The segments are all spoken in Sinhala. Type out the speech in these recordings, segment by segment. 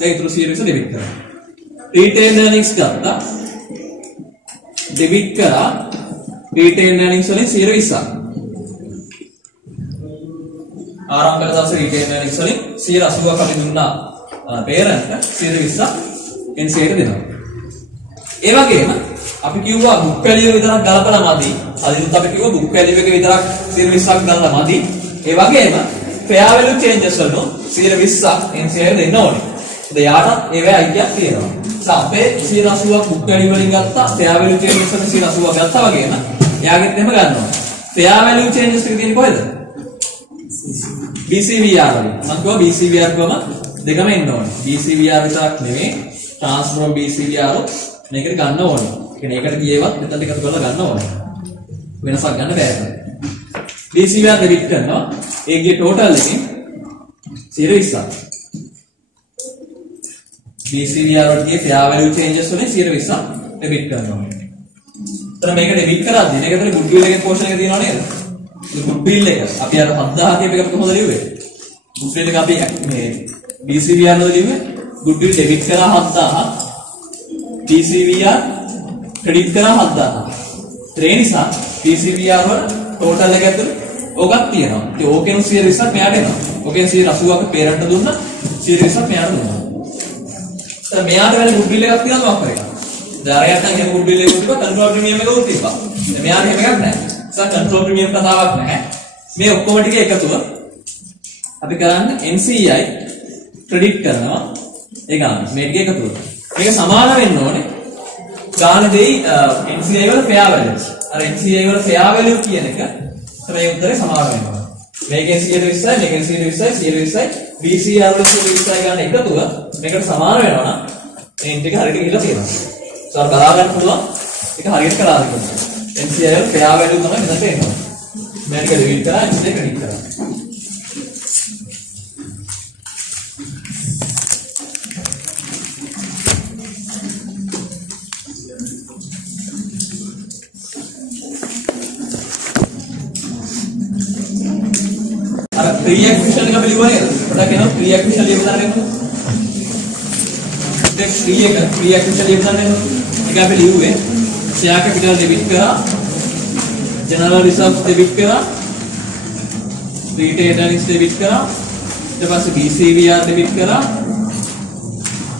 දැන් ඊටු 120 ඩෙබිට් කරා. රීටේන් earnings ගත්තා. ඩෙබිට් කරා. රීටේන් earnings වලින් 120ක්. ආරම්භක දවසේ රීටේන් earnings වලින් 180ක් අපි දුන්නා. පේරන්ට් 120ක් NCA එකට දෙනවා. ඒ වගේම අපි කිව්වා බුක් වැලියු විතරක් ගලපලා මදි. අදිනුත් අපි කිව්වා බුක් වැලියු එක විතරක් 120ක් ගලපලා මදි. ඒ වගේම fair value changes වලට 120ක් NCA එකට දෙන්න ඕනේ. එයාට ඒවැ අයිතියක් තියෙනවා. අපේ 180ක් බුක් වැලියු වලින් ගත්තා. fair value changes වලින් 180ක් ගත්තා වගේම එයාගෙත් එහෙම ගන්නවා. fair value changes එක තියෙන්නේ කොහෙද? BCVR වලින්. මම කිව්වා BCVR ගම දෙකම එන්න ඕනේ. BCVR විතරක් නෙමෙයි transform BCVR මේකට ගන්න ඕනේ. කියන්නේ ඒකට ගියේවත් මෙතනට එකතු කරලා ගන්න ඕනේ. වෙනසක් ගන්න බෑ. BCVR ඩෙබිට් කරනවා. ඒකේ ටෝටල් එකෙන් 120ක්. BCVR වලදී fair value changes වලින් 120ක් ඩෙබිට් කරනවා. එතන මේක ඩෙබිට් කරද්දී මේකට goodwill එකේ පෝෂන් එක තියෙනව නේද? ඒ goodwill එක අපි අර 7000 කියප එකට කොහොමද ලියුවේ? goodwill එක අපි මේ BCVR වල ලියුවේ goodwill ඩෙබිට් කරා 7000 BCVR ක්‍රෙඩිට් කරා 7000. ඒ නිසා BCVR වල ටෝටල් එක ඇතුළේ ඕකක් තියෙනවා. ඒ ඕකෙන් 120ක් මෙයාට එනවා. ඕකෙන් 180ක් පේරන්ට් දුන්නා 120ක් මෙයාට දුන්නා. දැන් මෙයාට වෙන goodwill එකක් තියෙනවා මොකක් කරේ? දැන් අරයට නම් කියන goodwill එක තිබ්බා control premium එක උත් තිබ්බා. දැන් මෙයාට එහෙම එකක් නැහැ. ඒසත් control premium කතාවක් නැහැ. මේ ඔක්කොම ටික එකතුව අපි කරන්නේ NCI ක්‍රෙඩිට් කරනවා. ඒ ගන්න මේ ටික එකතුව. මේක සමාන වෙන්න ඕනේ. ගාන දෙයි NCI වල fair value. අර NCI වල fair value කියන එක මේ උත්තරේ සමාන වෙනවා. මේකෙන් 120යි මේකෙන් 120යි BCR වල 120යි ගන්න එකතුව මේකට සමාන වෙනවා නම් මේ ටික හරියට ගිහිල්ලා තියෙනවා. සර් බලා ගන්න පුළුවන් ඒක හරියට කරාද කියලා. NCI වල fair value තමයි මෙතනට එනවා. මේක ඩෙබිට් කරා NCI ක්‍රෙඩිට් කරා. pre-acquisition එක අපි ලියුවා නේද? පොඩ්ඩක් කියනවා pre-acquisition ලියපු දාන්න එන්න. pre-acquisition ලියපු දාන්න එන්න. ඒක අපි ලියුවේ share capital debit කරා, general reserves debit කරා, retained earnings debit කරා, ඊට පස්සේ BCVR debit කරා,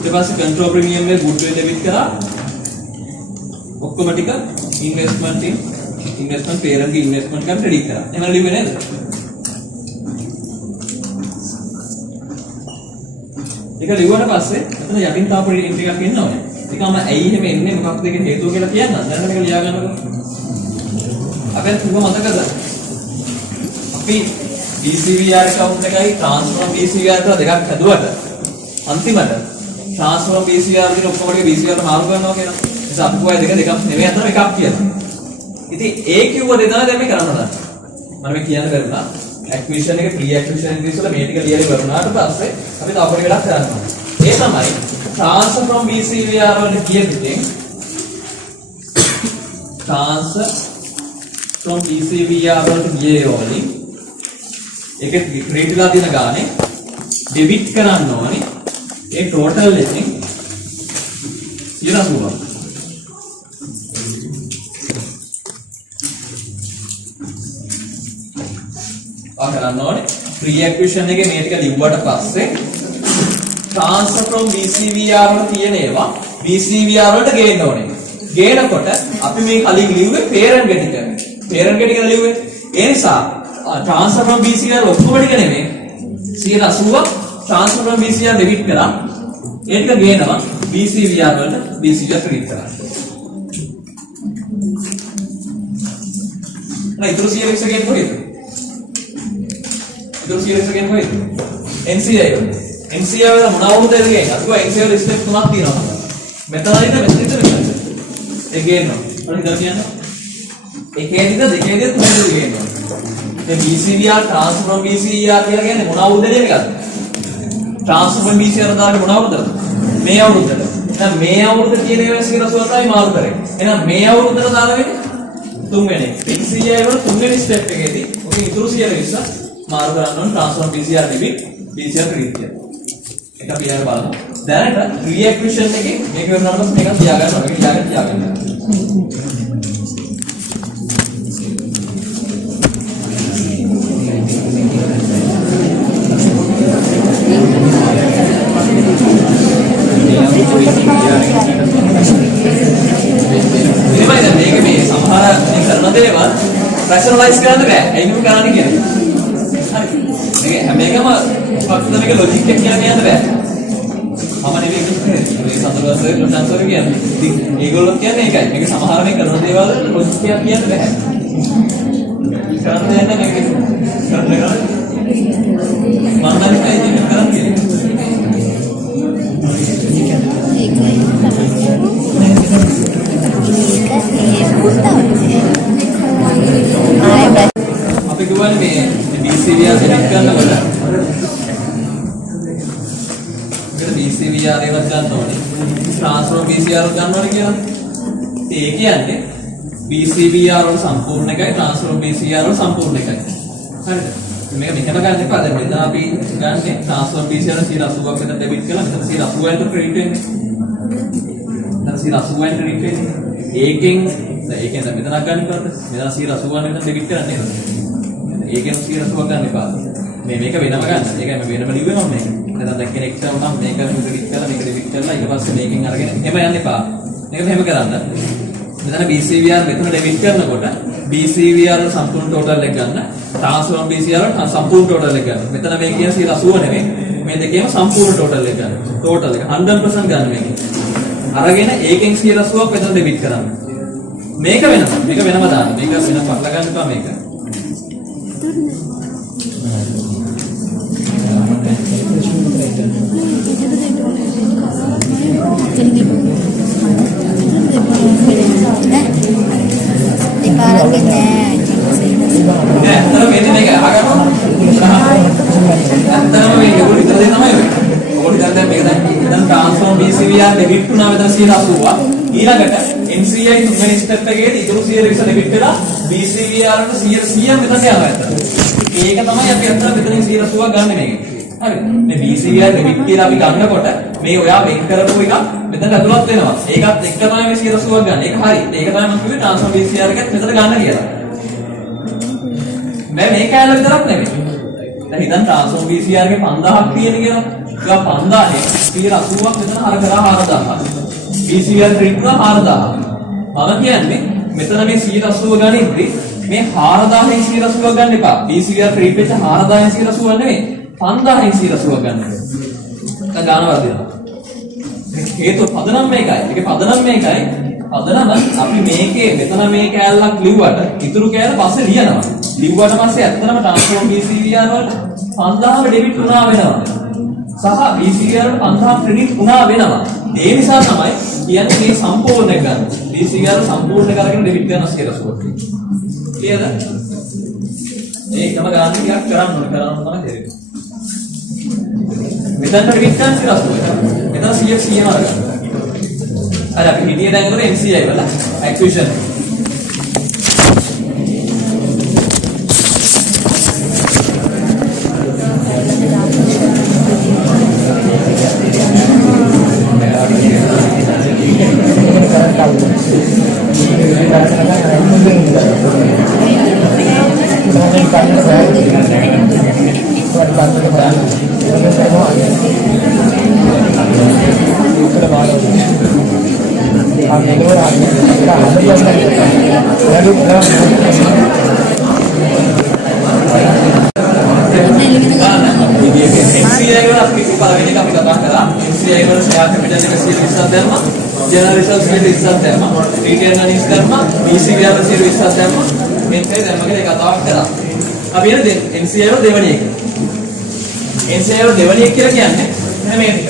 ඊට පස්සේ control premium එක goodwill debit කරා. ඔක්කොම ටික investment parent ගේ investment එක credit කරා. එහෙම ලියුවේ නේද? ඒක ලියුවාට පස්සේ එතන යටින් තාම පොඩි එන්ට්‍රි එකක් එන්න ඕනේ. ඒකම ඇයි එහෙම එන්නේ මොකක්ද ඒකේ හේතුව කියලා කියන්න. දැන් මේක ලියා ගන්නකො. අපෙන් තුක මතකද? අපි BCVR account එකයි transfer BCVR කියලා දෙකක් හදුවට අන්තිමට transfer BCVR කියන ඔක්කොම ටික BCVR ට මාරු කරනවා කියලා. ඒ නිසා අපි කොහේ දෙකක් නෙමෙයි අතන එකක් කියලා. ඉතින් ඒ කිව්ව දේ තමයි දැන් මේ කරන්න ඕන. මම මේ කියන්න බැරුණා. acquisition එක pre-acquisition ඉංග්‍රීසි වල මේ ටික ලියලා කරුණාට පස්සේ අපි තව පොඩි වෙලක් කරනවා. ඒ තමයි transfer from BCVR වලට කියපිටින් transfer from BCVR වලට ගියේ ඕනි. ඒක ක්‍රෙඩිට් ලා තියෙන ගානේ ඩෙබිට් කරන්න ඕනි. ඒ ටෝටල් එකෙන් 180ක්. කරන්න ඕනේ pre-acquisition එකේ මේ ටික ලිව්වට පස්සේ transfer from BCVR වල තියෙන ඒවා BCVR වලට ගේන්න ඕනේ. ගේනකොට අපි මේ කලින් ලිව්වේ parent ගේ ටික. parent ගේ ටික ලිව්වේ. ඒ නිසා transfer from BCVR ඔක්කොම ටික නෙමෙයි 180ක් transfer from BCVR debit කරා. ඒ ටික ගේනවා BCVR වලට BCVR credit කරා. නෑ ඊට 100x එකෙන් කොහෙද? series again කොහෙද? NCI වල. NCI වල මොන අවුරුද්දද කියන්නේ? අතුවා NCI වල ස්ටෙප් තුනක් තියෙනවා. මෙතනයිද මෙතනයිද මෙතනයිද. ඒ ගේනවා. හරි හිතලා කියන්න. එකේදීද දෙකේදීද තුනේදීද ගේනවා. දැන් BCVR transfer from BCVR කියලා කියන්නේ මොන අවුරුද්දද මේකද? transfer from BCVR දාන්නේ මොන අවුරුද්දද? මේ අවුරුද්දට. එහෙනම් මේ අවුරුද්ද කියන ඒවා 180යි මාරු කරේ. එහෙනම් මේ අවුරුද්දට දාලා වෙන්නේ තුන්වෙනි. NCI වල තුන්වෙනි ස්ටෙප් එකේදී ඔකේ ඉතුරු 120 මාරු කරන්න ඕන transfer BCR debit BCR credit කියලා. අපි ඊළඟ බලමු. දැනට රිඇක්ටිවේෂන් එකේ මේක වෙනාට පස්සේ මේක තියාගන්න ඕනේ. තියාගන්න. මේක මේ සමහර කරන දේවල් රැෂනලයිස් කරන්න බෑ. ඒක නෙමෙයි කරන්නේ කියන්නේ. හරි. මේක හැම එකම මොකක්ද මේක ලොජික් එක කියලා කියන්න බෑ. මම නෙවෙයි කියන්නේ. මේ සතරවසේ ලොට්ටන්සර් කියන්නේ. ඉතින් ඒගොල්ලෝ කියන්නේ ඒකයි. මේක සමහර මේ කරන දේවල් ලොජික් එකක් කියන්න බෑ. කරන්න දෙන්න මේක කරන්න ගන්න. මම නම් ඒක කරන්නේ. අපි කියන්නේ මේ BCVR select කරනකොට මේක BCVR එකක් ගන්න ඕනේ. transform BCVR එකක් ගන්න ඕනේ කියලා. ඒ කියන්නේ BCVR වල සම්පූර්ණ එකයි transform BCVR වල සම්පූර්ණ එකයි. හරිද? මේක මෙහෙම ගන්න එපා. දැන් මෙතන අපි ගන්නේ transform BCVR 180ක් මෙතන ඩෙබිට් කරලා මෙතන 180ට ක්‍රෙඩිට් වෙන්නේ. මෙතන 180ට ක්‍රෙඩිට් වෙන්නේ. ඒකෙන් දැන් මෙතනක් ගන්න එපාද? මෙතන 180ක් මෙතන ඩෙබිට් කරන්න නේද? ඒකෙන් 180ක් ගන්න එපා. මේක වෙනම ගන්න. ඒකයි මම වෙනම ලිව්වේ මම මේක. නැත්නම් දැන් කෙනෙක් වුණාම මේක ක්‍රෙඩිට් කරලා මේක ඩෙබිට් කරලා ඊට පස්සේ මේකෙන් අරගෙන එහෙම යන්න එපා. මේක මෙහෙම කරන්න. මෙතන BCVR මෙතන ඩෙබිට් කරනකොට BCVR සම්පූර්ණ ටෝටල් එක ගන්න. transform BCVR සම්පූර්ණ ටෝටල් එක ගන්න. මෙතන මේ කියන 180 නෙමෙයි. මේ දෙකේම සම්පූර්ණ ටෝටල් එක ගන්න. ටෝටල් එක 100% ගන්න මේකේ. අරගෙන ඒකෙන් 180ක් මෙතන ඩෙබිට් කරන්න. මේක වෙනම දාන්න. මේක වෙන පටල ගන්න එපා මේක. transform BCVR ඩෙබිට් වුණා මෙතන 180ක් ඊළඟට NCI තුන්වෙනි ස්ටෙප් එකේදී ඉතුරු 120 ඩෙබිට් වෙලා BCVR වලට 100 මෙතන යනවා ඇත්තට. ඒක තමයි අපි අතන මෙතනින් 180ක් ගන්න මේක. හරිද? මේ BCVR ඩෙබිට් කියලා අපි ගන්නකොට මේ ඔයා වෙන් කරපු එක මෙතන ඇතුළත් වෙනවා. ඒකත් එක තමයි මේ 180ක් ගන්න. ඒක හරි. ඒක තමයි මම කිව්වේ transform BCVR එකත් මෙතන ගන්න කියලා. මේ කැලේ විතරක් නෙමෙයි. දැන් හිතන්න transform BCVR එකේ 5000ක් තියෙන කියලා. ඒක 5000ේ 180ක් මෙතන හර කරා 4000ක්. BCVR ක්‍රිට්ුණා 4000ක්. මම කියන්නේ මෙතන මේ 180 ගණින්දී මේ 4000න් 180ක් ගන්න එපා. BCVR ක්‍රිට් වෙච්ච 4000න් 180ක් නෙමෙයි 5000න් 180ක් ගන්න. දැන් ගානවල දෙනවා. හේතුව පදනම් මේකයි. ඒකේ පදනම් මේකයි. පදනම අපි මේකේ මෙතන මේ කෑල්ලක් ලිව්වට ඉතුරු කෑල්ල පස්සේ ලියනවා. ලිව්වට පස්සේ ඇත්තටම transform BCVR වලට 5000 ඩෙබිට් වුණා වෙනවා. සහ BCVR වලට 5000 ක්‍රෙඩිට් වුණා වෙනවා. ඒ නිසා තමයි කියන්නේ මේ සම්පූර්ණ එක ගන්න. BCVR සම්පූර්ණ කරගෙන ඩෙබිට් කරනවා කියලා සුවපත්. ක්ලියර්ද? ඒකම ගන්න ටිකක් කරන්න ඕන තමයි තේරෙන්නේ. මෙතන ඩෙබිට් කරන්න කියලා සුවපත්. මෙතන 100 ගන්න. අර අපි හිතියේ දැන් කරේ NCI වල ඇක්ටිවේෂන් general results කියලා ඉස්සත් දැම්මා retail earnings කරනවා BCVR වල 20ක් දැම්මා මේ තේ දැම්මා කියලා එක කතාවක් කරා අපි යන්නේ NCI වල දෙවෙනි එක NCI වල දෙවෙනි එක කියලා කියන්නේ මෙන්න මේ ටික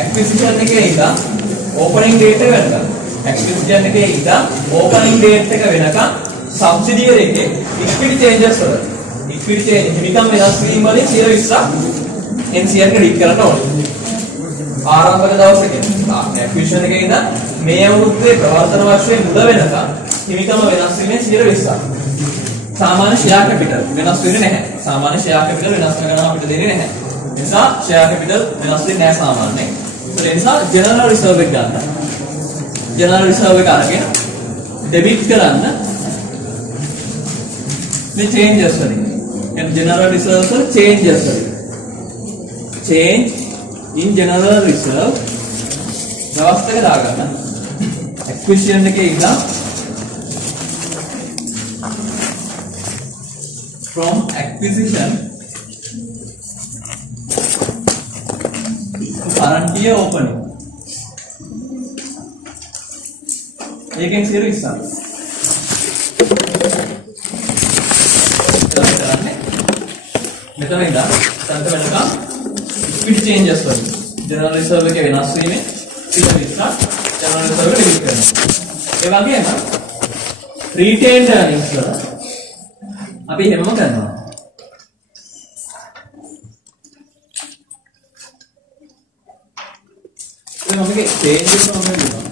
acquisition එකේ ඉඳලා opening date එක වෙනකම් acquisition එකේ ඉඳලා opening date එක වෙනකම් subsidiary එකේ equity changes වල equity change හිමිකම් වෙනස් වීම වලින් 20ක් NCI ක්‍රෙඩිට් කරන්න ඕනේ ආරම්භක දවසකේ acquisition එකේ ඉඳන් මේ අවුරුද්දේ ප්‍රවර්තන වර්ෂයේ මුල වෙනකම් හිමිකම වෙනස් වීමෙන් 20%. සාමාන්‍ය ෂෙයා කැපිටල් වෙනස් වෙන්නේ නැහැ. සාමාන්‍ය ෂෙයා කැපිටල් වෙනස් කරන අපිට දෙන්නේ නැහැ. නිසා share capital වෙනස් වෙන්නේ නැහැ සාමාන්‍යයෙන්. ඒ නිසා general reserve එක ගන්න. general reserve එක අරගෙන debit කරන්න මේ changes වලින්. and general reserve වල changes වලින්. change in general reserve දවස් එක දාගන්න. acquisition එකේ ඉඳන් from acquisition to current year opening. ඒකෙන් series එක. මෙතන ඉඳන් තන්ට වෙනකම් equity changes වලින් general reserve එකේ වෙනස් වීමෙන් general reserve එක ඩිලීට් කරනවා. ඒ වගේම retained earnings වල අපි හැමෝම කරනවා. ඒ මොකද changes මොකද වෙනවා?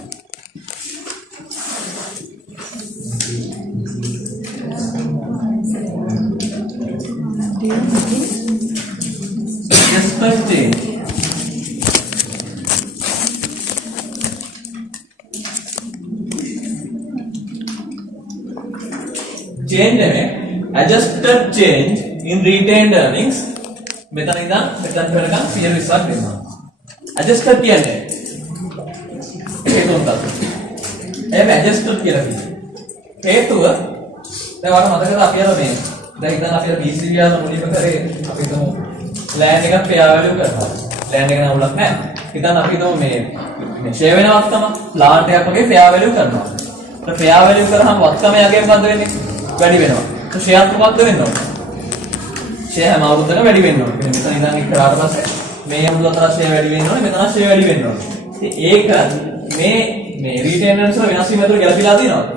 Just per change. Change में adjusted change in retained earnings මෙතන ඉඳන් මෙතන වෙනකන් 120ක් වෙනවා. adjusted කියන්නේ ඒක උන්ට. එහෙනම් adjusted කියලා කියනවා. හේතුව දැන් ඔයාලා මතකද අපි අර මේ දැන් ඉතින් අපි අර BCB ආන මුලින්ම කරේ අපි හිතමු ලෑන්ඩ් එකක් fair value කරනවා. ලෑන්ඩ් එක නවුලක් නැහැ. ඉතින් අපි හිතමු මේ ෂෙයා වෙන වත්තම ප්ලාන්ට් එකක් වගේ fair value කරනවා. ඒක fair value කරාම වත්තම යගේ මොකද්ද වෙන්නේ? වැඩි වෙනවා. તો ෂෙයාර් මොකක්ද වෙන්න ඕනේ? ෂෙයාර් හැම අවුරුද්දකම වැඩි වෙන්න ඕනේ. මෙතන ඉඳන් එක් කරාට පස්සේ මේ අවුරුද්ද අතර ෂෙයාර් වැඩි වෙන්න ඕනේ. මෙතන ෂෙයාර් වැඩි වෙන්න ඕනේ. ඒක මේ රීටේනර්ස් වල වෙනස් වීම අතර ගැලපීලා තියෙනවද?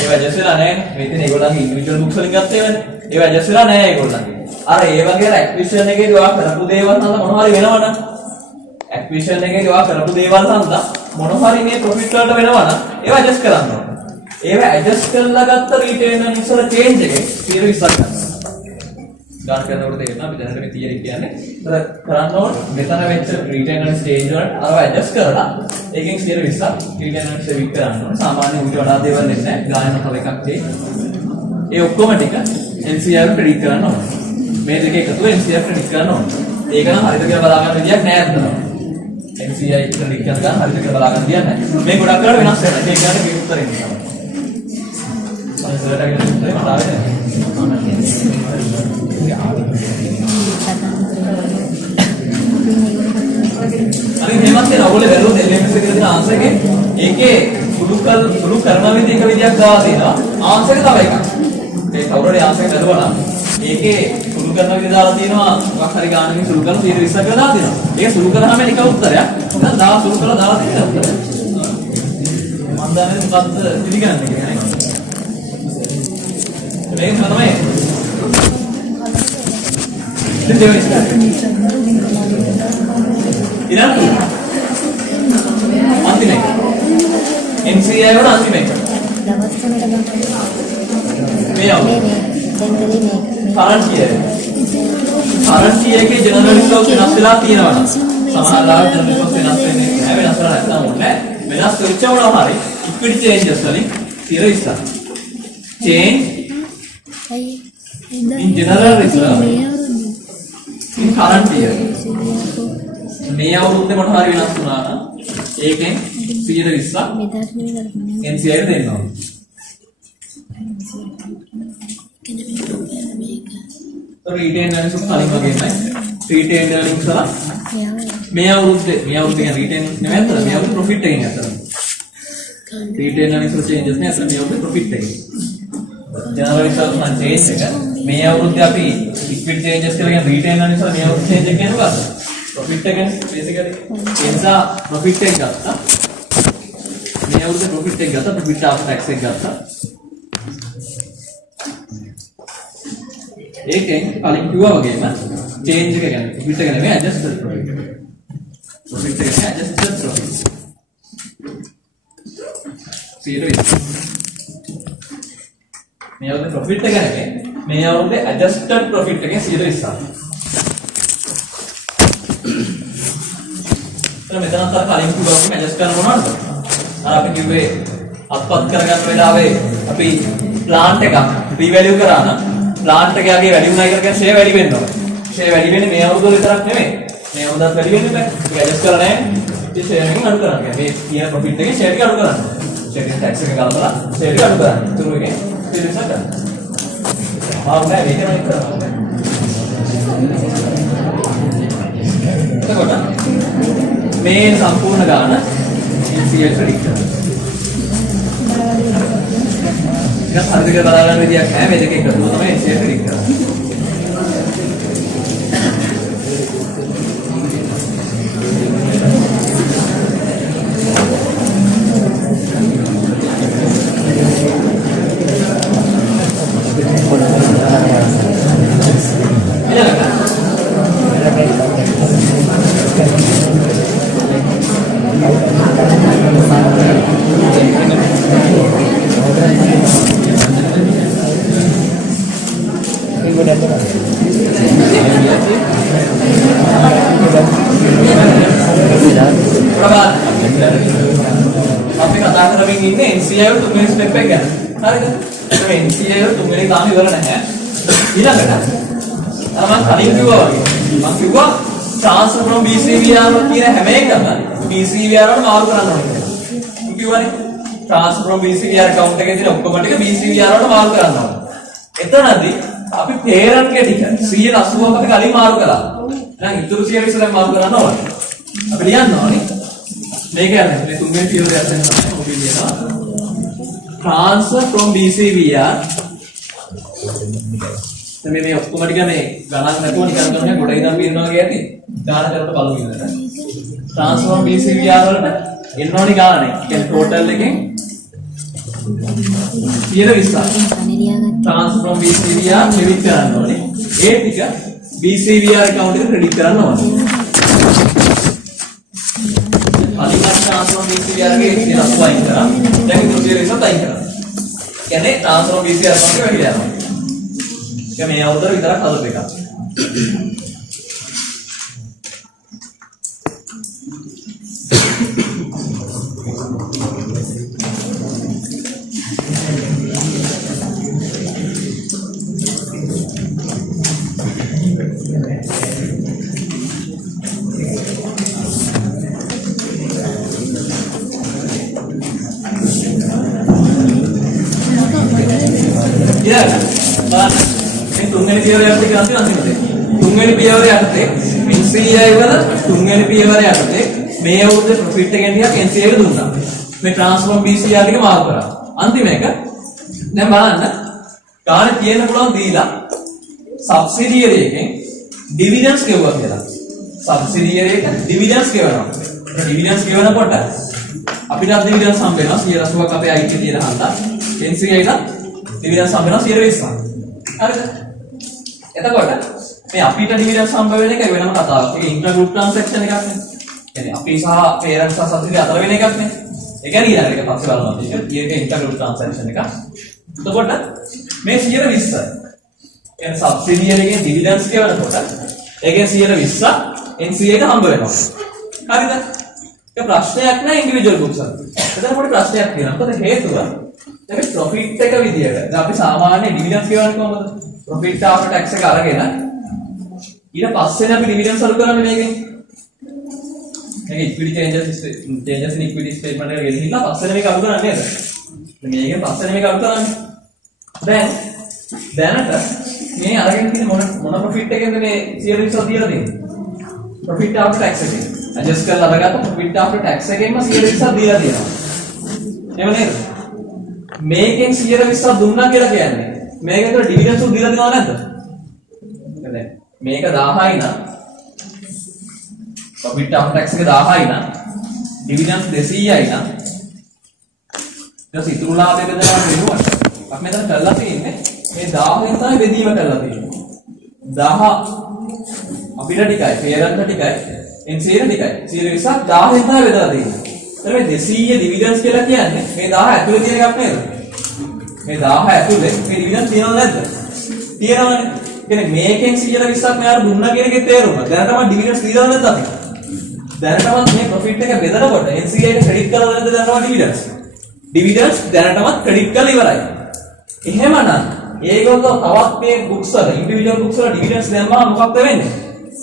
ඒවා ඇඩ්ජස්ට් වෙලා නැහැ. මේ තියෙන ඒගොල්ලන්ගේ ඉන්ඩිවිජුවල් බුක්ස් වලින් ගත්ත ඒවානේ. ඒවා ඇඩ්ජස්ට් වෙලා නැහැ ඒගොල්ලන්ගේ. අර ඒ වගේ ඇක්විසිෂන් එකේදී ඔයා කරපු දේවල් නම් මොනවා හරි වෙනවනම් ඇක්විසිෂන් එකේදී ඔයා කරපු දේවල් හන්ද මොනවා හරි මේ ප්‍රොෆිට් වලට වෙනවනම් ඒවා ඇඩ්ජස්ට් කරන්න ඕනේ. ඒවා ඇඩ්ජස්ට් කරලා ගත්ත රීටේනර්ස් වල චේන්ජ් එකේ 120ක් ගන්නවා. ගන්න කරනකොට තේරෙනවා අපි දැනට මේ තියරි කියන්නේ. ඒක කරන්න ඕන මෙතන වෙච්ච රීටේනර්ස් චේන්ජ් වලට අරව ඇඩ්ජස්ට් කරලා ඒකෙන් 120ක් රීටේනර්ස් සෙවික් කරන්න ඕන. සාමාන්‍ය උඩ වඩා දේවල් නෙන්නේ ගායන තව එකක් තියෙන්නේ. ඒ ඔක්කොම ටික NCR ප්‍රෙඩික්ට් කරන්න ඕන. මේ දෙක එකතුව NCR ප්‍රෙඩික්ට් කරන්න ඕන. ඒක නම් හරිද කියලා බලා ගන්න විදියක් නෑ අතන. NCI ප්‍රෙඩික්ට් කරලා හරිද කියලා බලා ගන්න විදියක් නෑ. මේ ගොඩක් කරලා වෙනස් වෙනවා. ඒක කියන්නේ මේ උත්තරේ නේ. සරලට කියන උත්තරේ මට ආවේ නෑ. අනිත් මේවත් තියෙන ඔයගොල්ලෝ බැලුවොත් LMS එකේ තියෙන ආන්සර් එකේ ඒකේ සුළු කරන විදිහ එක විදියක් දාලා තියෙනවා. ආන්සර් එක තව එකක්. මේ කවුරුරේ ආන්සර් එක දරුවා නම් ඒකේ සුළු කරන විදිහ දාලා තියෙනවා. මොකක් හරි ගානකින් සුළු කරලා 120 කියලා දාලා තියෙනවා. ඒක සුළු කරාම එක උත්තරයක්. දැන් දා සුළු කරලා දාලා තියෙන උත්තරය. මම දන්නේ මොකද්ද පිළිගන්නේ කියන්නේ. මේක තමයි. ඉතින් අන්තිමේ NCI වල අන්තිමේ current year එකේ general reserve වෙනස් වෙලා තියෙනවා නම් සමහරවල් general reserve වෙනස් වෙන්නේ නැහැ. වෙනස් වෙලා නැත්නම් ඕනේ වෙනස් වෙච්ච වුණාම හරි equity changes වලින් 120ක් change in general reserve in current year මේ අවුරුද්දේ මොන හරි වෙනස් වුණා නම් ඒකෙන් 120ක් NCI එකට දෙනවා. රීටේන් earnings කලින් වගේමයි රීටේන් earnings වල මේ අවුරුද්දේ කියන්නේ රීටේන් නෙමෙයි අතන මේ අවුරුද්දේ ප්‍රොෆිට් එකේ අතන රීටේන් earnings වල changes නේ අතන මේ අවුරුද්දේ ප්‍රොෆිට් එකේ ජනරල් රිසර්ව් නම් change එක මේ අවුරුද්දේ අපි ඉක්විටි changes කියලා කියන රීටේන් earnings වල මේ අවුරුද්දේ change එක කියන්නේ මොකක්ද? profit එක basically එන්සා profit එක ගත්තා මේ අවුරුද්දේ profit එක ගත්තා profit after tax එක ගත්තා ඒකෙන් කලින් කිව්වා වගේම change එක ගැන profit එක නෙමෙයි adjusted profit එක නෙමෙයි adjusted profit 120 මේ අවුරුද්දේ profit එක නෙමෙයි මේ අවුරුද්දේ adjusted profit එකෙන් 120 මෙතනත් අර කලින් කිව්වා ඇඩ්ජස්ට් කරන මොනවද? අර අපි කිව්වේ අත්පත් කරගන්න වෙලාවේ අපි ප්ලාන්ට් එකක් රීවැලියු කරා නම් ප්ලාන්ට් එකගේ වැඩි වුණා කියලා කියන්නේ ෂෙයා වැඩි වෙන්න ඕනේ. ෂෙයා වැඩි වෙන්නේ මේ අවුරුද්ද විතරක් නෙමෙයි. මේ අවුරුද්දත් වැඩි වෙන්නේ නැහැ. ඒක ඇඩ්ජස්ට් කරලා නැහැ. ඉතින් ෂෙයා එකෙන් අඩු කරන්න. මේ කියන ප්‍රොෆිට් එකේ ෂෙයා එක අඩු කරන්න. ෂෙයා එකේ ටැක්ස් එක ගලපලා ෂෙයා එක අඩු කරන්න. තුරු එකේ පිළිසක් ගන්න. ආවනේ මේක නම් කරනවා. එතකොට මේ සම්පූර්ණ ගාන NCL ප්‍රෙඩික්ට් කරනවා. ඒක හරියට බලා ගන්න විදියක් නැහැ. මේ දෙක එකතු වුණාම NCL ප්‍රෙඩික්ට් කරනවා. අපි කතා කරමින් ඉන්නේ NCL තුන්වෙනි ස්ටෙප් එක ගැන. හරිද? ඒ NCL තුන්වෙනි තාම ඉවර නැහැ. ඊළඟට අර මම කලින් කිව්වා වගේ මම කිව්වා transfer from BCVR කියන හැම එකම BCVR වලට මාරු කරන්න ඕනේ කියලා. මම කිව්වනේ transfer from BCVR account එකේ තියෙන ඔක්කොම ටික BCVR වලට මාරු කරන්න ඕනේ. එතනදී අපි parent ගේ ටික 180ක් අපි කලින් මාරු කළා. දැන් ඉතුරු 120 දැන් මාරු කරන්න ඕනේ. අපි ලියන්න ඕනේ. මේක යන්නේ මේ තුන්වෙනි පියවර යන්න තමයි ඔබ ලියනවා. transfer from BCVR මේ ඔක්කොම ටික මේ ගණන් නැතුව නිකන් කරන්නේ ගොඩ ඉඳන් පිරනවා වගේ ඇති. ගාන කරලා බලමු ඉන්නට. transfer from BCVR වලට එන්න ඕනි ගානේ. කියන්නේ total එකෙන් 120ක්. transfer from BCVR debit කරන්න ඕනේ. ඒ ටික BCVR account එකට credit කරන්න ඕනේ. transfer from BCVR ගේ 180 අයින් කරා. දැන් ඉතුරු 120ක් අයින් කරා. කියන්නේ transfer from BCVR account එක වැඩිලා යනවා. ඒක මේ අවුරුද්ද විතරක් හදපු එකක්. තුන්වෙනි පියවර යටතේ කියලා අන්තිමට තුන්වෙනි පියවර යටතේ NCI වල තුන්වෙනි පියවර යටතේ මේ අවුරුද්දේ ප්‍රොෆිට් එකෙන් ටිකක් NCI එක දුන්නා. මේ ට්‍රාන්ස්ෆෝම් BCR ටික මාරු කරා. අන්තිම එක දැන් බලන්න ගානේ තියෙන පුළුවන් දීලා සබ්සිඩියරි එකෙන් ඩිවිඩන්ඩ්ස් ගෙවුවා කියලා. සබ්සිඩියරි එක ඩිවිඩන්ඩ්ස් ගෙවනවා. ඩිවිඩන්ඩ්ස් ගෙවනකොට අපිට ඩිවිඩන්ඩ්ස් හම්බ වෙනවා 180ක් අපේ අයිති තියෙන හන්දා. NCI එක ඩිවිඩන්ඩ්ස් හම්බ වෙනවා 120ක්. හරිද? එතකොට මේ අපිට ඩිවිඩන්ඩ්ස් හම්බ වෙන එක වෙනම කතාවක්. ඒක ඉන්ටර් ගෲප් ට්‍රාන්සැක්ෂන් එකක් නේ. කියන්නේ අපි සහ පේරන්ට්ස් සහ සබ්සිඩි අතර වෙන එකක් නේ. ඒක ඊළඟ එක පස්සේ බලමු. ඒක ඉන්ටර් ගෲප් ට්‍රාන්සැක්ෂන් එකක්. එතකොට මේ 120 කියන්නේ සබ්සිඩියරි එකේ ඩිවිඩන්ඩ්ස් කියවනකොට ඒකේ 120ක් NCA ට හම්බ වෙනවා. හරිද? ඒක ප්‍රශ්නයක් නෑ ඉන්ඩිවිජුවල් ගෲප්ස් අතර. එතන පොඩි ප්‍රශ්නයක් තියෙනවා. මොකද හේතුව දැන් ප්‍රොෆිට් එක විදියට දැන් අපි සාමාන්‍ය ඩිවිඩන්ඩ්ස් කියවන්නේ කොහොමද? ප්‍රොෆිට් ආෆ්ටර් ටැක්ස් එක අරගෙන ඊට පස්සේ අපි ඩිවිඩන්ඩ්ස් අලු කරන්නේ මේකෙන්. මේක ඉක්විටි චේන්ජස් ඉන් ඉක්විටි ස්ටේට්මන්ට් එක ගෙනහිල්ලා පස්සේ මේක අලු කරන්නේ නේද? මේකෙන් පස්සේ මේක අලු කරන්නේ. දැන් දැනට මේ අරගෙන තියෙන මොන ප්‍රොෆිට් එකෙන්ද මේ 120ක් දීලා දෙන්නේ? ප්‍රොෆිට් ආෆ්ටර් ටැක්ස් එකෙන්. ඇඩ්ජස්ට් කරලා අරගත්ත ප්‍රොෆිට් ආෆ්ටර් ටැක්ස් එකෙන්ම 120ක් දීලා දෙනවා. එහෙම නේද? මේකෙන් 120ක් දුන්නා කියලා කියන්නේ මේකට ඩිවිඩන්ඩ්ස් උත් දීලා දෙනව නැද්ද? දැන් මේක 1000යි නම් ප්‍රොෆිට් ආෆ්ටර් ටැක්ස් එක 1000යි නම් ඩිවිඩන්ඩ්ස් 200යි නම් ඊට ඉතුරු ලාභය බෙදනවා වෙනුවට අපි මෙතන කරලා තියෙන්නේ මේ 1000ෙන් තමයි බෙදීම කරලා තියෙන්නේ. 1000 අපිට ටිකයි, පේරන්ට් ටිකයි, NCA ටිකයි. 120ක් 1000ෙන් තමයි බෙදලා තියෙන්නේ. එතන මේ 200 ඩිවිඩන්ඩ්ස් කියලා කියන්නේ මේ 1000 ඇතුලේ තියෙන එකක් නේද? මේ 1000 ඇතුලේ මේ ඩිවිඩන්ඩ් තියෙනවද නැද්ද? තියෙනවනේ. කියන්නේ මේකෙන් 120ක් මෙයාට දුන්නා කියන එකේ තේරුම. දැන් තමයි ඩිවිඩන්ඩ්ස් දීලා නැද්ද අපි? දැනටමත් මේ ප්‍රොෆිට් එක බෙදනකොට NCI ට ක්‍රෙඩිට් කරලා නැද්ද දැනටමත් ඩිවිඩන්ඩ්ස්. ඩිවිඩන්ඩ්ස් දැනටමත් ක්‍රෙඩිට් කරලා ඉවරයි. එහෙමනම් ඒගොල්ලෝ තවත් මේ බුක්ස් වල ඉන්ඩිවිජුවල් බුක්ස් වල ඩිවිඩන්ඩ්ස් දැම්මම මොකක්ද වෙන්නේ?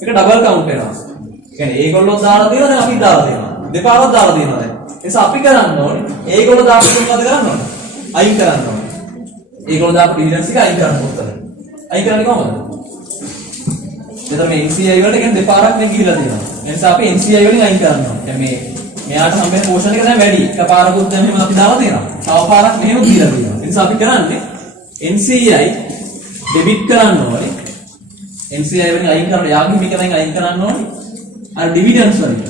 ඒක ඩබල් කවුන්ට් වෙනවා. ඒ කියන්නේ ඒගොල්ලෝ දාලා දෙනවා දැන් අපි දාලා දෙනවා. දෙපාරක් දාලා දෙනවා දැන්. ඒ නිසා අපි කරන්න ඕනේ ඒගොල්ලෝ දාපු මොනවද කරන්න ඕනේ? අයින් කරන්න ඕනේ. ඒගොල්ලෝ දාපු ඩිවිඩන්ඩ්ස් එක අයින් කරන්න ඕනේ. අයින් කරන්නේ කොහොමද? එතන මේ NCI වලට කියන්නේ දෙපාරක් මේ ගිහිලා තියෙනවා. ඒ නිසා අපි NCI වලින් අයින් කරනවා. දැන් මෙයාට හම්බෙන පෝෂන් එක දැන් වැඩි. එකපාරකුත් දැන් මෙහෙම අපි දාලා තියෙනවා. තව පාරක් මෙහෙම ගිහිලා තියෙනවා. ඒ නිසා අපි කරන්නේ NCI ඩෙබිට් කරන්න ඕනේ. NCI වලින් අයින් කරලා යාගේ මේක දැන් අයින් කරන්න ඕනේ. අර ඩිවිඩන්ඩ්ස් වලින්.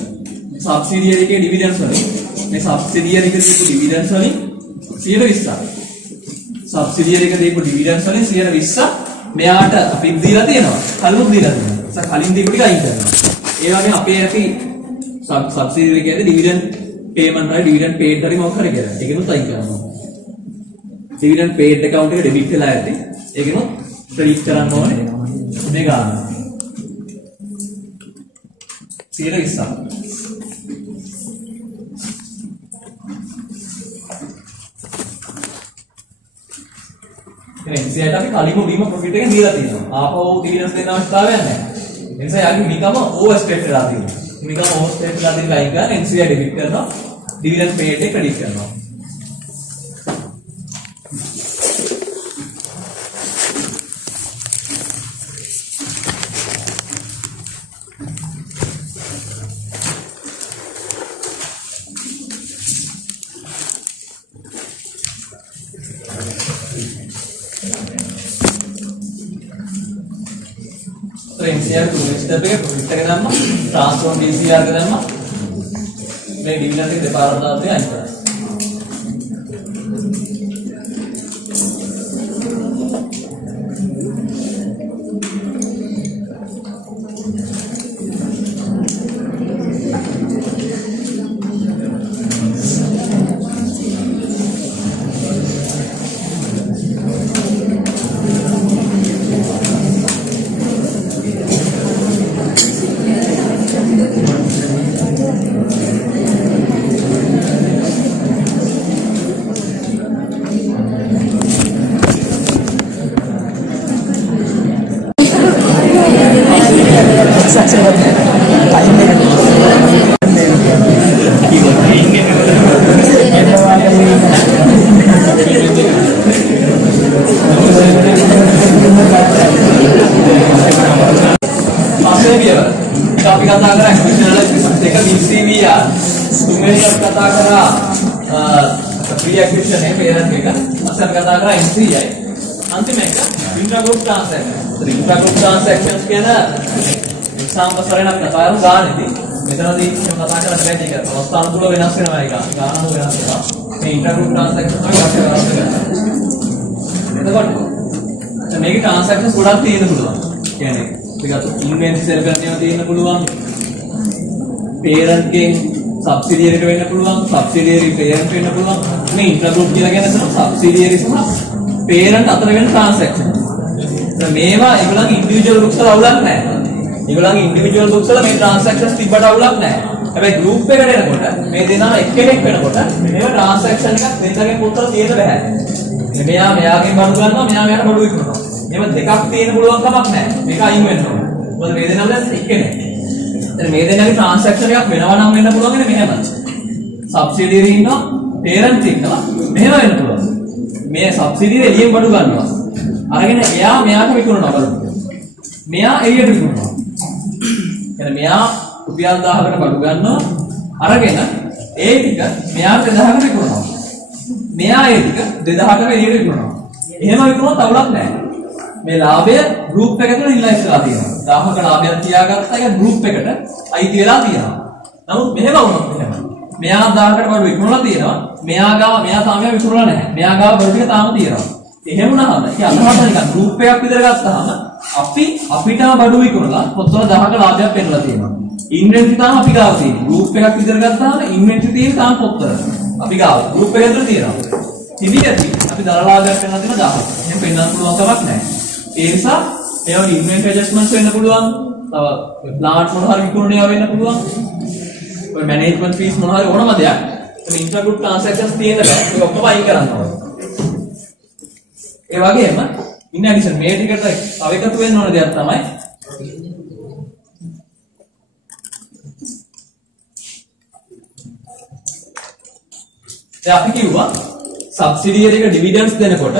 සබ්සිඩියරි එකේ ඩිවිඩන්ඩ්ස් වලින්. මේ සබ්සිඩියරි එකේ දීපු ඩිවිඩන්ඩ්ස් වලින් 120ක්. සබ්සිඩියරි එකේ දීපු ඩිවිඩන්ඩ්ස් වලින් 120ක් මෙයාට අපි දීලා තියෙනවා. කලින් දීලා තියෙනවා. ඒ කලින් දීපු ටික අයින් කරනවා. ඒ වගේම අපේ සබ්සිඩියරි එකේ ඩිවිඩන්ඩ් පේමන්ට් හරි ඩිවිඩන්ඩ් පේඩ් හරි මොකක් හරි කියලා. ඒකෙනුත් අයින් කරනවා. ඩිවිඩන්ඩ් පේඩ් account එක ඩෙබිට් වෙලා ඇති. ඒකෙනුත් ක්‍රෙඩිට් කරන්න ඕනේ. මේ ගාන. 120ක්. NCIට අපි කලින්ම වීම ප්‍රොෆිට් එක දීලා තියෙනවා. ආපහු ඩිවිඩන්ඩ්ස් දෙන්න අවශ්‍යතාවයක් නැහැ. ඒ නිසා යාගේ මිකම ඕවර්ස්ටේට් වෙලා තියෙනවා. මිකම ඕවර්ස්ටේට් වෙලා තියෙන ලයින් ගන්න NCI ඩෙබිට් කරනවා. ඩිවිඩන්ඩ් පේඩ් එක ක්‍රෙඩිට් කරනවා. NCI step එක ප්‍රොෆිට් එක දැම්මා ට්‍රාන්ස්ෆෝම් DCR එක දැම්මා මේ ඩිවිඩන්ඩ් එක දෙපාරක් දාලා අයින් කරා. අපි කතා කරා acquisition analysis එක BCVR තුන්වෙනි අපි කතා කරා pre-acquisition එක parent එක අස්ස අපි කතා කරා NCI අන්තිම එක intra-group transaction intra-group transactions කියන examples වලින් අපි කතා කරමු ගානේදී මෙතනදී මම කතා කරන්නේ නැහැ ඒක අවස්ථාන තුල වෙනස් වෙනවා ඒක අපි ගානම වෙනස් වෙනවා මේ intra-group transaction වල අපි වෙනස් කරනවා එතකොට මේකේ transactions ගොඩක් තියෙන්න පුළුවන් කියන්නේ ටිකක් ඉන්වෙන්ටරි සෙල් කරනවා තියෙන්න පුළුවන් parent ගෙන් subsidiary එකට වෙන්න පුළුවන් subsidiary parent වෙන්න පුළුවන් මේ intra-group කියලා කියන්නේ subsidiary සහ parent අතර වෙන transaction. මේවා ඒගොල්ලන්ගේ individual books වල අවුලක් නැහැ. ඒගොල්ලන්ගේ individual books වල මේ transactions තිබ්බට අවුලක් නැහැ. හැබැයි group එකට එනකොට මේ දෙනා එක්කෙනෙක් වෙනකොට මේව transaction එකක් දෙන්නගේ පොතල තියෙන්න බෑ. මෙයා මෙයාගෙන් බඩු ගන්නවා මෙයා මෙයාට බඩු විකුණනවා. මේව දෙකක් තියෙන්න පුළුවන් කමක් නැහැ. මේක අයින් වෙන්න ඕනේ. මොකද මේ දෙනා දැන් එක්කෙනෙක්. එතන මේ දෙනාගේ transaction එකක් වෙනවා නම් වෙන්න පුළුවන් නේ මෙහෙම. subsidiary ඉන්නවා parent ඉන්නවා මෙහෙම වෙන්න පුළුවන්. මේ සබ්සිඩිය එළියෙන් බඩු ගන්නවා. අරගෙන එයා මෙයාට විකුණනවා බලන්න. මෙයා එළියට විකුණනවා. يعني මෙයා රුපියල් 1000කට බඩු ගන්නවා. අරගෙන ඒ ටික මෙයාට 2000කට විකුණනවා. මෙයා ඒ ටික 2000කට එළියට විකුණනවා. එහෙම විකුණුවොත් අවුලක් නැහැ. මේ ලාභය ගෲප් එකකට ඉන්ලයිස් කරලා තියෙනවා. 1000ක ලාභයක් තියාගත්තා ඒක ගෲප් එකට අයිති වෙලා තියෙනවා. නමුත් මෙහෙම වුණොත් එහෙම මෙයා 1000කට බඩු විකුණලා තියෙනවා. මෙයා තාම විකුණලා නැහැ. මෙයා ගාව බඩු ටික තාම තියෙනවා. එහෙම වුණාම ඒක අදහස නිකන් ගෲප් එකක් විතර ගත්තාම අපිටම බඩු විකුණලා පොත්වල 1000ක ලාභයක් පෙන්නලා තියෙනවා. ඉන්වෙන්ටරි තාම අපි ගාව තියෙනවා. ගෲප් එකක් විතර ගත්තාම ඉන්වෙන්ටරි තියෙන්නේ තාම පොත්වල. අපි ගාව ගෲප් එක ඇතුළේ තියෙනවා. ඉතින් අපි දර ලාභයක් පෙන්නලා තියෙනවා 1000. එහෙම පෙන්නන්න පුළුවන් කමක් නැහැ. ඒ නිසා මේවා ඉන්වෙන්ටරි ඇඩ්ජස්ට්මන්ට්ස් වෙන්න පුළුවන්. තව ප්ලාන්ට් මොන හරි විකුණනවා වෙන්න පුළුවන්. ඔය මැනේජ්මන්ට් ෆීස් මොනවා හරි ඕනම දෙයක්. එතන ඉන්ට්‍රා ගෲප් ට්‍රාන්සැක්ෂන්ස් තියෙන බෑ. ඒක ඔක්කොම අයින් කරන්න ඕනේ. ඒ වගේම ඉන් ඇඩිෂන් මේ ටිකට තව එකතු වෙන්න ඕන දෙයක් තමයි දැන් අපි කිව්වා සබ්සිඩියරි එක ඩිවිඩන්ඩ්ස් දෙනකොට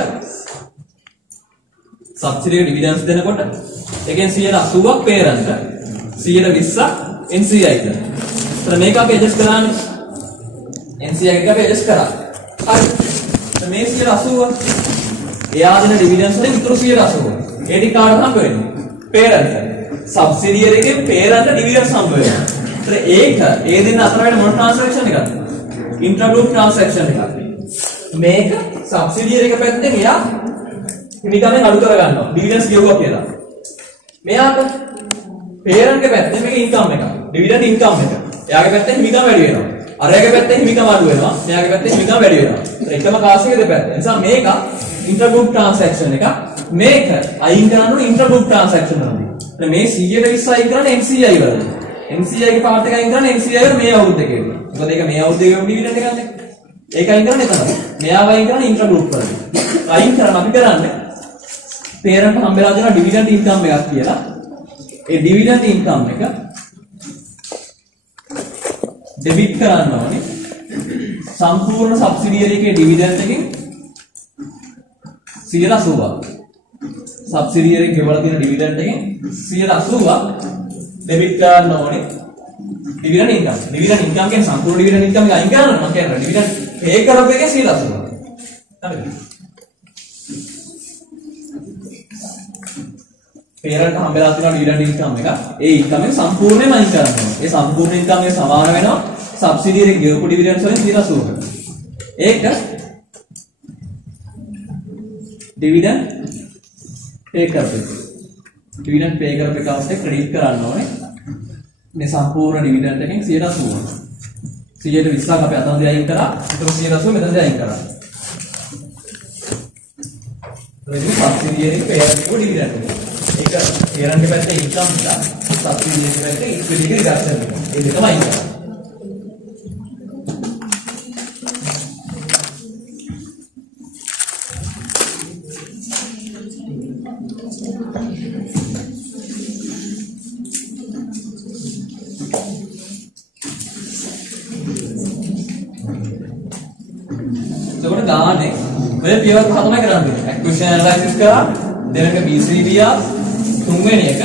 එකෙන් 180ක් පේරන්ට් 120ක් NCI ට. ඒතර මේක අපි ඇඩ්ජස්ට් කරානේ. NCI එක අපි ඇඩ්ජස්ට් කරා. හරි. මේ 180 එයා දෙන ඩිවිඩන්ඩ්ස් වලින් ඉතුරු 180. ඒ ටික කාටද හම්බ වෙන්නේ? පේරන්ට්. සබ්සිඩියරි එකේ පේරන්ට් ඩිවිඩන්ඩ්ස් හම්බ වෙනවා. ඒතර ඒක ඒ දෙන්න අතර වෙන මොන ට්‍රාන්සැක්ෂන් එකක්ද? ඉන්ට්‍රා ගෲප් ට්‍රාන්සැක්ෂන් එකක්. මේක සබ්සිඩියරි එක පැත්තෙන් එයා හිමිකමෙන් අඩු කර ගන්නවා. ඩිවිඩන්ඩ්ස් ගෙවුවා කියලා. මෙයාට පේරන්ට් ගේ පැත්තෙන් මේක ඉන්කම් එක. ඩිවිඩන්ඩ් ඉන්කම් එක. එයාගේ පැත්තෙන් හිමිකම වැඩි වෙනවා. අරයාගේ පැත්තෙන් හිමිකම අඩු වෙනවා. මෙයාගේ පැත්තෙන් හිමිකම වැඩි වෙනවා. ඒකම කාසියක දෙපැත්ත. ඒ නිසා මේක ඉන්ට්‍රා ගෲප් ට්‍රාන්සැක්ෂන් එක. මේක අයින් කරන්න ඕනේ ඉන්ට්‍රා ගෲප් ට්‍රාන්සැක්ෂන් වලදී. මේ 120 අයින් කරන්නේ MCI වලදී. MCI ගේ පාර්ට් එක අයින් කරන්නේ MCI වල මේ අවුරුද්ද එකේදී. මොකද ඒක මේ අවුරුද්දේ ගෙවපු ඩිවිඩන්ඩ් එකක් නේ. ඒක අයින් කරන්නේ එතන. මෙයාව අයින් කරන්නේ ඉන්ට්‍රා ගෲප් වලදී. අයින් කරන අපි කරන්නේ පේරන්ට් හම්බෙලා දෙන ඩිවිඩන්ඩ් ඉන්කම් එකක් කියලා. ඒ ඩිවිඩන්ඩ් ඉන්කම් එක ඩෙබිට් කරන්න ඕනේ සම්පූර්ණ සබ්සිඩියරි එකේ ඩිවිඩන්ඩ් එකෙන් 180ක්. සබ්සිඩියරි එකේ ගෙවලා තියෙන ඩිවිඩන්ඩ් එකෙන් 180ක් ඩෙබිට් කරන්න ඕනේ ඩිවිඩන්ඩ් ඉන්කම්. ඩිවිඩන්ඩ් ඉන්කම් කියන්නේ සම්පූර්ණ ඩිවිඩන්ඩ් ඉන්කම් එක අයින් කරනවා. මම කියන්නේ ඩිවිඩන්ඩ් පේ කරපු එකේ 180ක්. හරිද? පේරන්ට් හම්බෙලා තියෙන ඩිවිඩන්ඩ් ඉන්කම් එක ඒ ඉන්කම් එක සම්පූර්ණයෙන්ම අයින් කරන්න ඕනේ. ඒ සම්පූර්ණ ඉන්කම් එක සමාන වෙනවා සබ්සිඩියරි එක ගෙවපු ඩිවිඩන්ඩ්ස් වලින් 180කට. ඒක ඩිවිඩන්ඩ් පේ කරපු එක. ඩිවිඩන්ඩ් පේ කරපු එක අවස්ථේ ක්‍රෙඩිට් කරන්න ඕනේ. මේ සම්පූර්ණ ඩිවිඩන්ඩ් එකෙන් 180. 120ක් අපි අතනදී අයින් කරා. ඊට 180 මෙතනදී අයින් කරා. ඒක සබ්සිඩියරි පේරන්ට් එක ඩිවිඩන්ඩ් එක. ඒක පේරන්ට් පැත්තේ ඉන්කම් එක සබ්සිඩියරි පැත්තේ ඉක්විටි එක රිඩක්ෂන් එක. ඒ දෙකම අයින් කරා. එතකොට ගානේ ඔය පියවර පහ තමයි කරන්නේ. acquisition analysis කරා, දෙවෙනි එක BCBR, තුන්වෙනි එක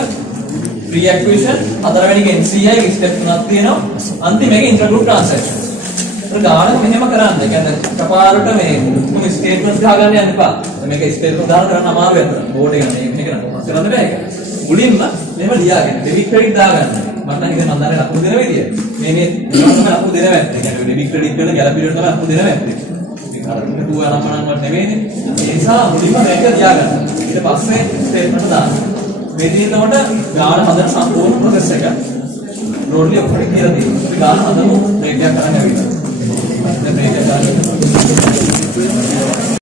pre acquisition, හතරවෙනි එක NCI ස්ටෙප් තුනක් තියෙනවා. අන්තිම එක intra group transaction. ඒක ගාන මෙහෙම කරන්න. ඒ කියන්නේ කපාරට මේ මුළු ස්ටේට්මන්ට්ස් ගහගන්න යන්න එපා. මේක ස්ටේට්මන්ට් දාලා කරන්න අමාරු වෙනවා. බෝඩ් එක මේක කරන්න කරන්න බෑ ඒක. මුලින්ම මෙහෙම ලියාගෙන debit credit දාගන්න. මට නම් ඉතින් මම දන්නේ ලකුණු දෙන විදිය. මේ තමයි ලකුණු දෙන වැට්ටේ. ඒ කියන්නේ debit credit වල ගැළපීමට තමයි ලකුණු දෙන වැට්ටේ. අර ටූ අනම්මනන්වත් නෙවෙයිනේ. ඒ නිසා මුලින්ම මේක තියාගන්න. ඊට පස්සේ ස්ටේට්මන්ට් දාන්න. මේ දිනේතකොට ගාන හදන සම්පූර්ණ ප්‍රොසෙස් එක රෝඩ්ලි ඔක්කොම කියලා තියෙනවා. අපි ගාන හදමු. මේක කරන්න ඇවිල්ලා. දැන් මේක ගන්න.